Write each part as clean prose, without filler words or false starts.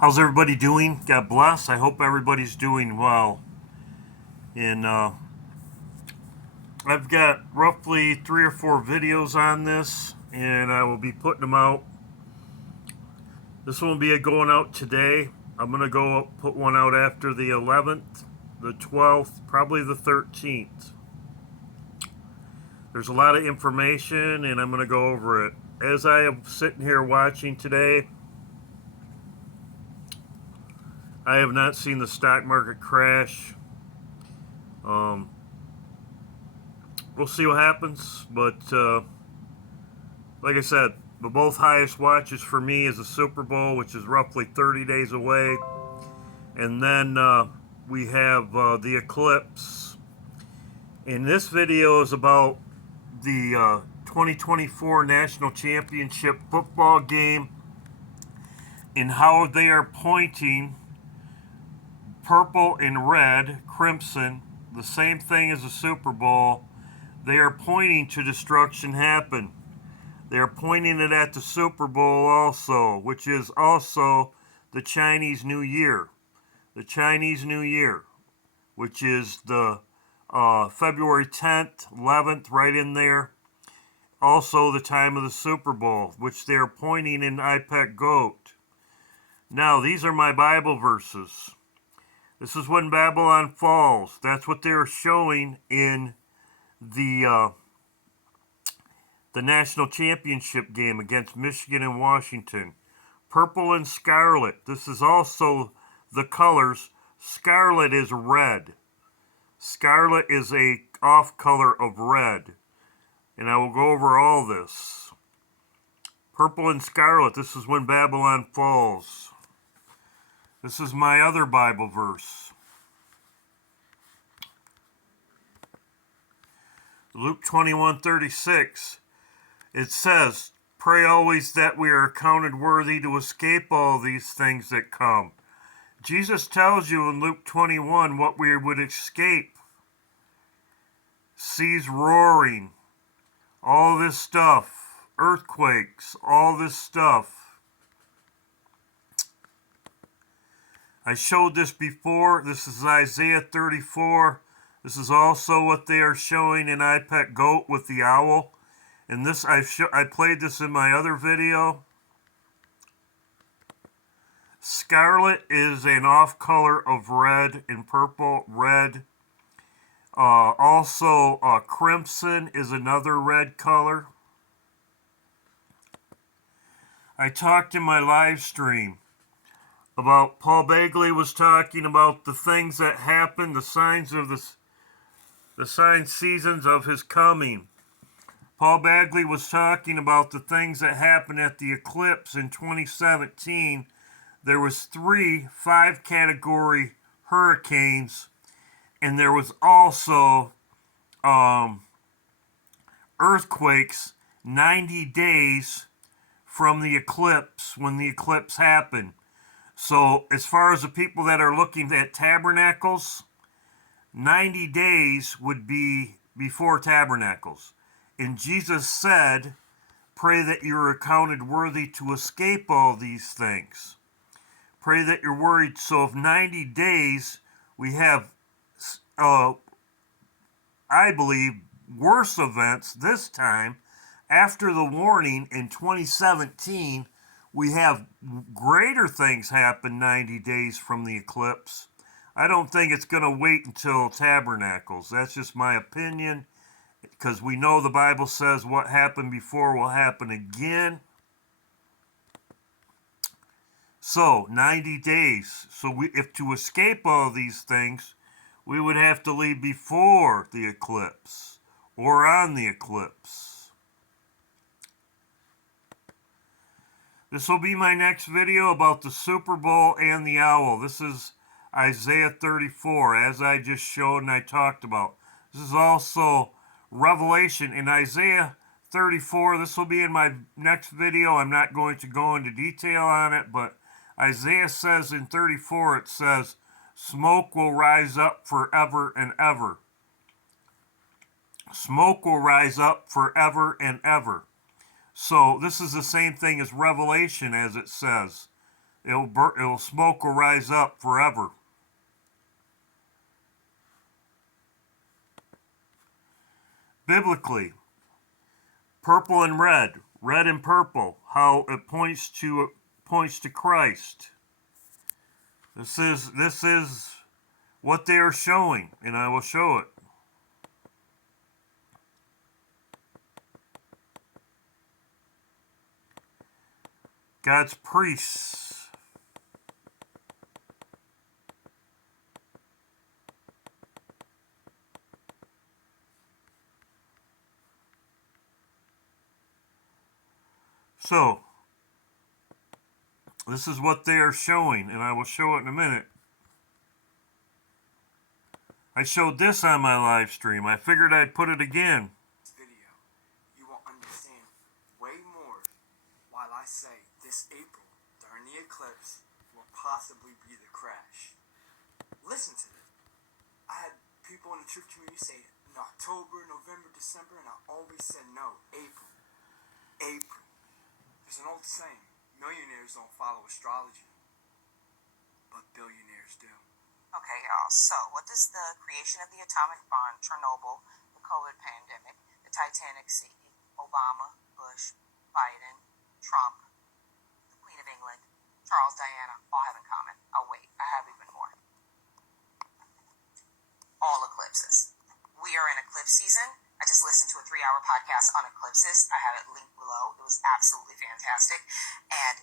How's everybody doing? God bless. I hope everybody's doing well. And I've got roughly 3 or 4 videos on this, and I will be putting them out. This one will be going out today. I'm going to go put one out after the 11th, the 12th, probably the 13th. There's a lot of information, and I'm going to go over it. As I am sitting here watching today, I have not seen the stock market crash. We'll see what happens, but like I said, the both highest watches for me is the Superbowl, which is roughly 30 days away, and then we have the eclipse. And this video is about the 2024 National Championship football game and how they are pointing purple and red, crimson, the same thing as the Super Bowl. They are pointing to destruction happen. They are pointing it at the Super Bowl also, which is also the Chinese New Year. The Chinese New Year, which is the February 10th, 11th, right in there. Also the time of the Super Bowl, which they are pointing in IPEC GOAT. Now, these are my Bible verses. This is when Babylon falls. That's what they're showing in the national championship game against Michigan and Washington. Purple and scarlet. This is also the colors. Scarlet is red. Scarlet is a off color of red. And I will go over all this. Purple and scarlet. This is when Babylon falls. This is my other Bible verse. Luke 21:36. It says, "Pray always that we are accounted worthy to escape all these things that come." Jesus tells you in Luke 21 what we would escape. Seas roaring, all this stuff, earthquakes, all this stuff. I showed this before. This is Isaiah 34. This is also what they are showing in IPEC GOAT with the owl. And this I played this in my other video. Scarlet is an off color of red and purple, red. Also, crimson is another red color. I talked in my live stream about Paul Bagley was talking about the things that happen, the signs of the sign seasons of his coming. Paul Bagley was talking about the things that happened at the eclipse in 2017. There was 3 5-category hurricanes, and there was also earthquakes 90 days from the eclipse, when the eclipse happened. So as far as the people that are looking at tabernacles, 90 days would be before tabernacles. And Jesus said, pray that you are accounted worthy to escape all these things. Pray that you're worried. So if 90 days, we have, I believe, worse events this time. After the warning in 2017, we have greater things happen 90 days from the eclipse. I don't think it's going to wait until tabernacles. That's just my opinion, because we know the Bible says what happened before will happen again. So, 90 days. So if to escape all these things, we would have to leave before the eclipse or on the eclipse. This will be my next video about the Super Bowl and the owl. This is Isaiah 34, as I just showed and I talked about. This is also Revelation in Isaiah 34. This will be in my next video. I'm not going to go into detail on it, but Isaiah says in 34, it says, smoke will rise up forever and ever. Smoke will rise up forever and ever. So this is the same thing as Revelation, as it says. It'll smoke will rise up forever. Biblically, purple and red and purple, how it points to Christ. This is what they are showing, and I will show it. God's priests. So, this is what they are showing, and I will show it in a minute. I showed this on my live stream. I figured I'd put it again. Video, you will understand way more while I say this April, during the eclipse, will possibly be the crash. Listen to this. I had people in the truth community say in October, November, December, and I always said no, April. April. There's an old saying, millionaires don't follow astrology, but billionaires do. Okay, y'all. So, what does the creation of the atomic bomb, Chernobyl, the COVID pandemic, the Titanic sinking, Obama, Bush, Biden, Trump, the Queen of England, Charles, Diana, all have in common? Oh, wait, I have even more. All eclipses. We are in eclipse season. I just listened to a 3-hour podcast on eclipses. I have it linked below. It was absolutely fantastic. And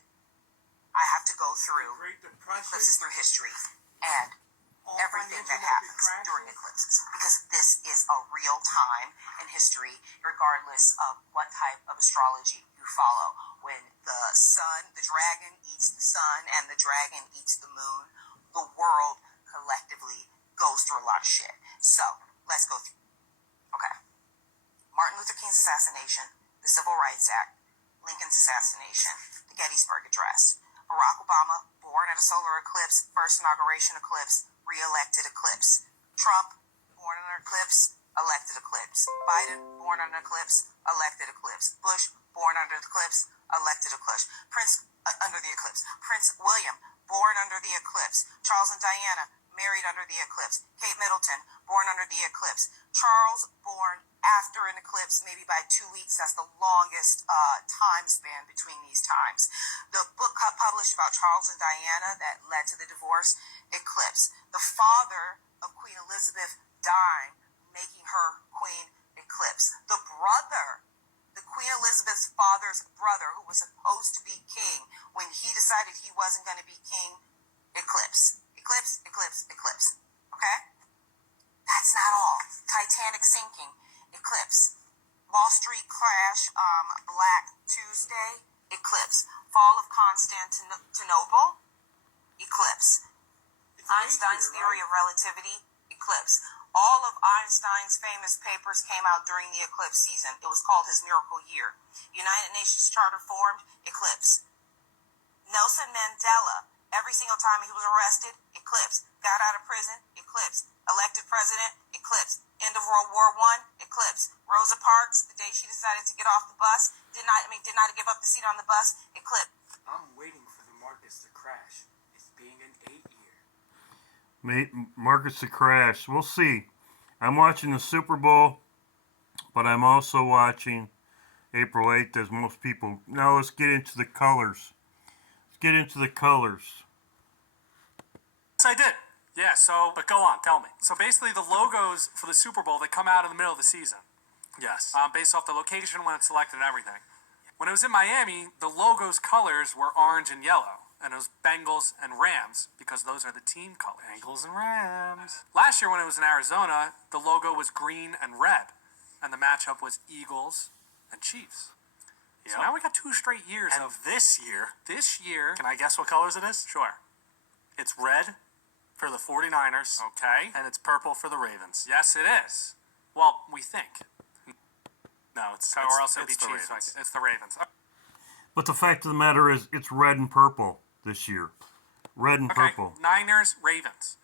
I have to go through eclipses through history and everything that happens during eclipses, because this is a real time in history, regardless of what type of astrology you follow. When the sun, the dragon eats the sun and the dragon eats the moon, the world collectively goes through a lot of shit. So, let's go through. Okay. Martin Luther King's assassination, the Civil Rights Act, Lincoln's assassination, the Gettysburg Address, Barack Obama, born at a solar eclipse, first inauguration eclipse, re-elected eclipse. Trump, born on an eclipse, elected eclipse. Biden, born on an eclipse, elected eclipse. Bush, born under the eclipse, elected eclipse. Under the eclipse. Prince William, born under the eclipse. Charles and Diana, married under the eclipse. Kate Middleton, born under the eclipse. Charles, born after an eclipse, maybe by 2 weeks. That's the longest time span between these times. The book published about Charles and Diana that led to the divorce, eclipse. The father of Queen Elizabeth dying, making her queen, eclipse. The brother, the Queen Elizabeth's father's brother, who was supposed to be king, when he decided he wasn't going to be king, eclipse. Eclipse, eclipse, eclipse. Okay? That's not all. Titanic sinking, eclipse. Wall Street crash, Black Tuesday, eclipse. Fall of Constantinople, eclipse. Einstein's theory of relativity, eclipse. All of Einstein's famous papers came out during the eclipse season. It was called his miracle year. United Nations Charter formed, eclipse. Nelson Mandela, every single time he was arrested, eclipse. Got out of prison, eclipse. Elected president, eclipse. End of World War I, eclipse. Rosa Parks, the day she decided to get off the bus, did not give up the seat on the bus, eclipse. I'm waiting for the markets to crash. It's being an 8-year. Markets to crash. We'll see. I'm watching the Super Bowl, but I'm also watching April 8th, as most people. Now let's get into the colors. Let's get into the colors. Yes, I did. Yeah, but go on, tell me. So basically the logos for the Super Bowl, they come out in the middle of the season. Yes. Based off the location, when it's selected and everything. When it was in Miami, the logo's colors were orange and yellow. And it was Bengals and Rams, because those are the team colors. Bengals and Rams. Last year when it was in Arizona, the logo was green and red. And the matchup was Eagles and Chiefs. Yep. So now we got 2 straight years and of... This year... Can I guess what colors it is? Sure. It's red for the 49ers. Okay. And it's purple for the Ravens. Yes, it is. Well, we think. No, it's or else it'd be the Chiefs. Ravens. It's the Ravens. But the fact of the matter is, it's red and purple this year. Red and purple. Niners, Ravens.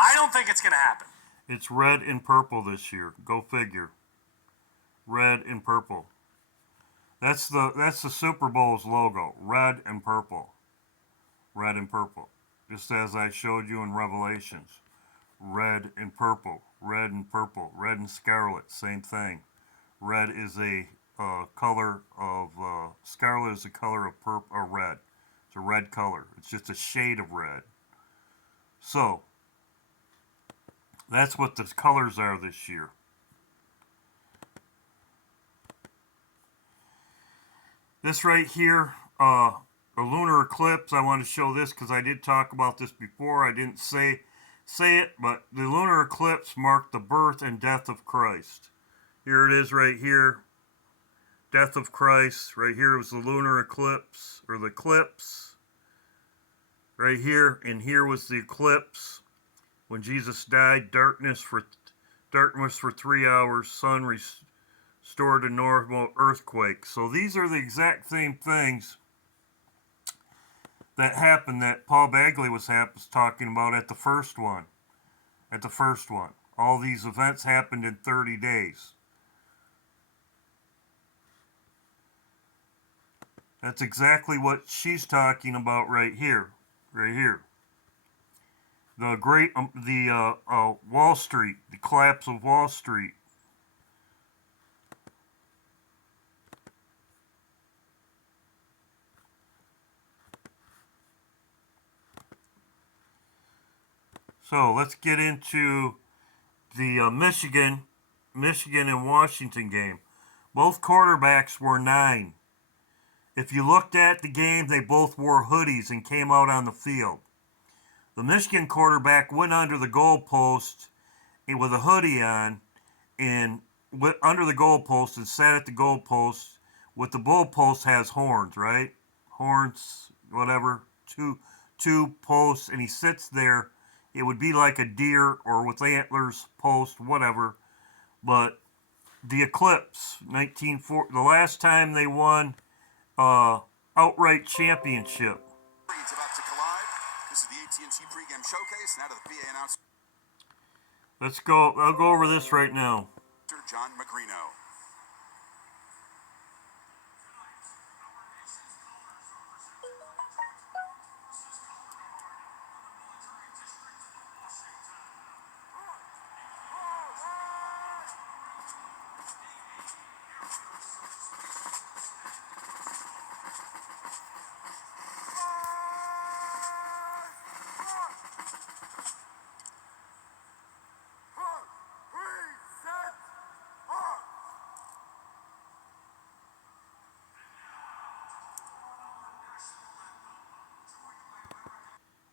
I don't think it's going to happen. It's red and purple this year. Go figure. Red and purple. That's the Super Bowl's logo. Red and purple. red and purple. Just as I showed you in Revelations. Red and purple, red and purple, red and scarlet, same thing. Red is a color of, scarlet is a color of purple or red. It's a red color. It's just a shade of red. So, that's what the colors are this year. This right here, the lunar eclipse, I want to show this because I did talk about this before. I didn't say it, but the lunar eclipse marked the birth and death of Christ. Here it is right here. Death of Christ. Right here was the lunar eclipse, or the eclipse. Right here, and here was the eclipse. When Jesus died, darkness for 3 hours, sun restored to normal, earthquake. So these are the exact same things that happened that Paul Bagley was talking about at the first one. All these events happened in 30 days. That's exactly what she's talking about right here. The Wall Street, the collapse of Wall Street. So let's get into the Michigan and Washington game. Both quarterbacks were 9. If you looked at the game, they both wore hoodies and came out on the field. The Michigan quarterback went under the goalpost with a hoodie on and went under the goalpost and sat at the goalpost. With the goalpost has horns, right? Horns, whatever, two posts, and he sits there. It would be like a deer or with antlers, post, whatever. But the Eclipse, the last time they won outright championship. It's about to collide. This is the AT&T pregame showcase. Now to the PA announcer. Let's go. I'll go over this right now. John Magrino.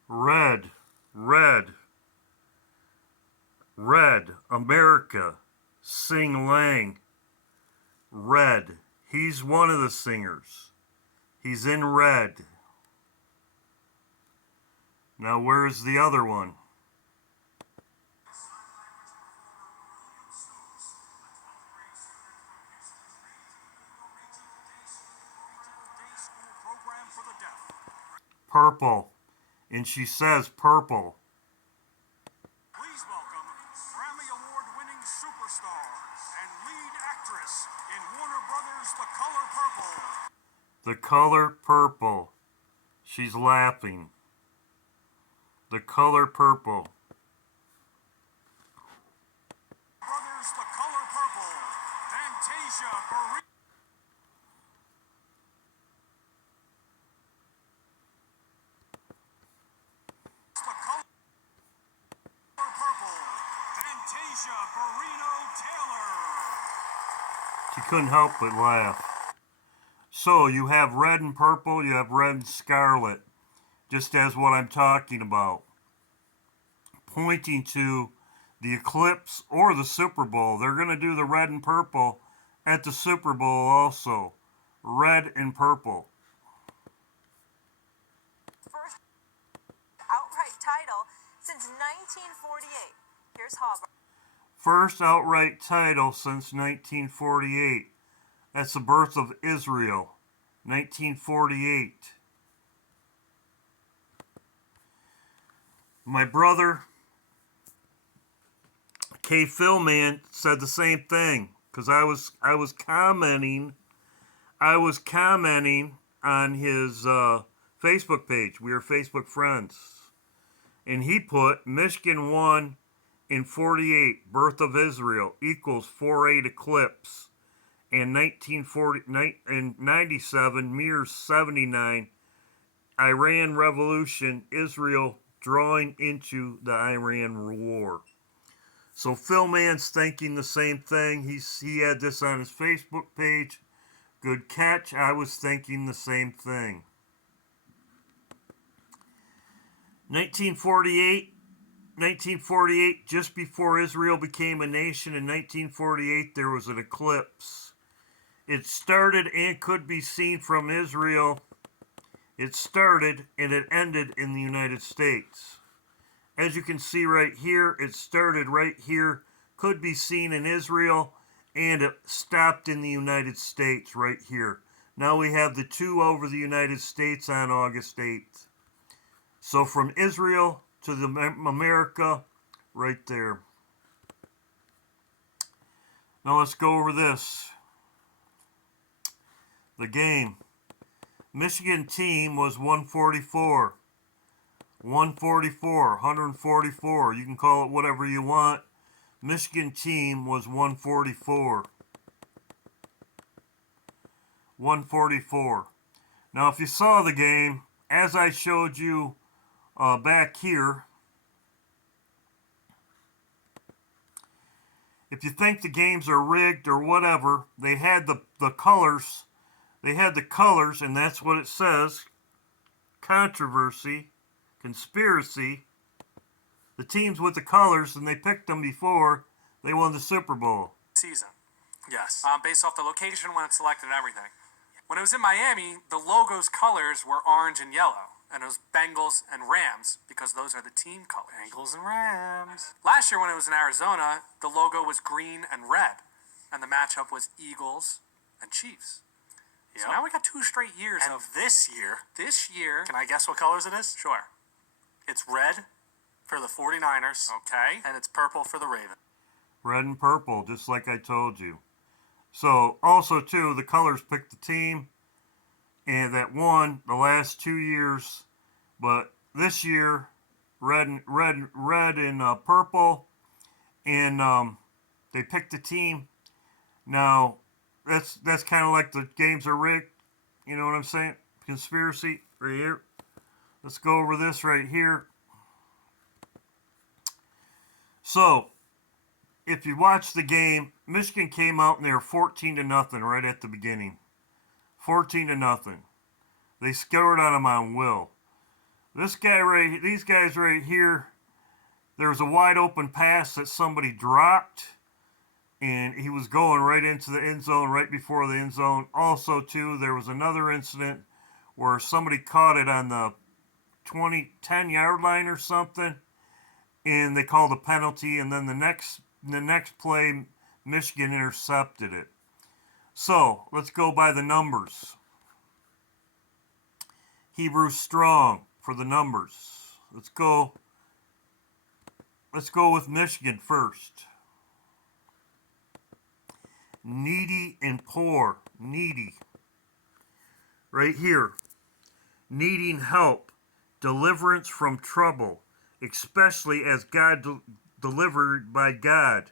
Red, red, red, America, Sing Lang, red. He's one of the singers. He's in red. Now where's the other one? Purple. And she says purple. Please welcome Grammy Award-winning superstar and lead actress in Warner Brothers' The Color Purple. The Color Purple. She's laughing. The Color Purple. Brothers' The Color Purple. Fantasia Barriere. She couldn't help but laugh. So you have red and purple, you have red and scarlet, just as what I'm talking about, pointing to the eclipse or the Super Bowl. They're going to do the red and purple at the Super Bowl also. Red and purple. First outright title since 1948. Here's Hauber. First outright title since 1948. That's the birth of Israel. 1948. My brother, K. Philman, said the same thing because I was commenting on his Facebook page. We are Facebook friends. And he put Michigan won in 48, birth of Israel equals 4/8 eclipse. And 97 mirrors 79, Iran revolution, Israel drawing into the Iran war. So Phil Mann's thinking the same thing. He had this on his Facebook page. Good catch. I was thinking the same thing. 1948, just before Israel became a nation in 1948, there was an eclipse. It started and could be seen from Israel. It started and it ended in the United States. As you can see right here, it started right here, could be seen in Israel, and it stopped in the United States right here. Now we have the two over the United States on August 8th. So from Israel to the America, right there. Now let's go over this. The game. Michigan team was 144. 144. You can call it whatever you want. Michigan team was 144. 144. Now, if you saw the game, as I showed you back here, if you think the games are rigged or whatever, they had the colors. They had the colors, and that's what it says. Controversy, conspiracy. The teams with the colors, and they picked them before they won the Super Bowl. Season. Yes. Based off the location when it's selected and everything. When it was in Miami, the logo's colors were orange and yellow. And it was Bengals and Rams because those are the team colors. Bengals and Rams. Last year when it was in Arizona, the logo was green and red. And the matchup was Eagles and Chiefs. So now we got 2 straight years And of this year, Can can I guess what colors it is? Sure. It's red for the 49ers. Okay. And it's purple for the Ravens. Red and purple, just like I told you. So, also, too, the colors picked the team and that won the last 2 years. But this year, red and purple, and they picked the team. Now, that's kind of like the games are rigged. You know what I'm saying? Conspiracy right here. Let's go over this right here. So, if you watch the game, Michigan came out and they were 14-0 right at the beginning. 14-0. They scored on them on will. These guys right here, there was a wide open pass that somebody dropped, and he was going right into the end zone right before the end zone. Also, too, there was another incident where somebody caught it on the 10-yard line or something, and they called a penalty, and then the next play, Michigan intercepted it. So, let's go by the numbers. Hebrew strong for the numbers. Let's go with Michigan first. Needy and poor. Needy. Right here. Needing help. Deliverance from trouble. Especially as God delivered by God.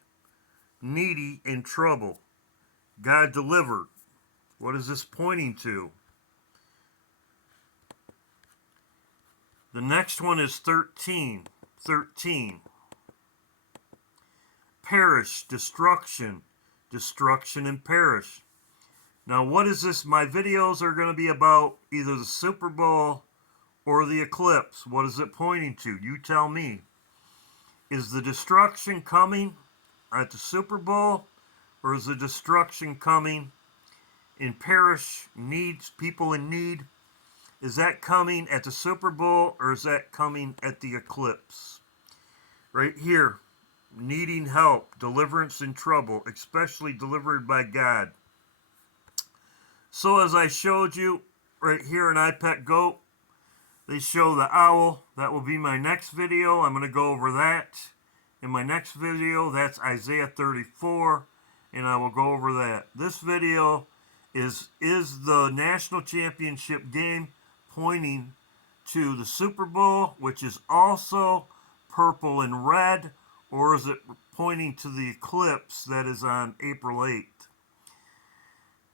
Needy in trouble. God delivered. What is this pointing to? The next one is 13. 13. Perish, destruction. Destruction and perish. Now, what is this? My videos are going to be about either the Super Bowl or the eclipse. What is it pointing to? You tell me. Is the destruction coming at the Super Bowl, or is the destruction coming in perish, needs, people in need? Is that coming at the Super Bowl, or is that coming at the eclipse? Right here, needing help, deliverance in trouble, especially delivered by God. So as I showed you right here in iPet Goat, they show the owl. That will be my next video. I'm going to go over that in my next video. That's Isaiah 34, and I will go over that. This video is the national championship game pointing to the Super Bowl, which is also purple and red, or is it pointing to the eclipse that is on April 8th?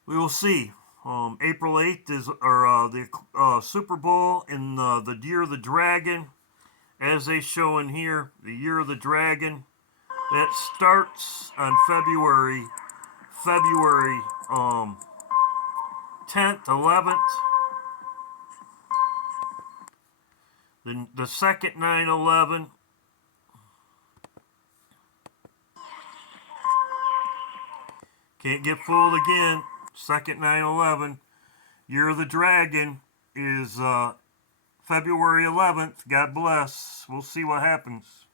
We will see. April 8th is the Super Bowl in the Year of the Dragon, as they show in here. The Year of the Dragon that starts on February 10th, 11th. The second 9/11. Can't get fooled again. Second 9/11. Year of the Dragon is February 11th. God bless. We'll see what happens.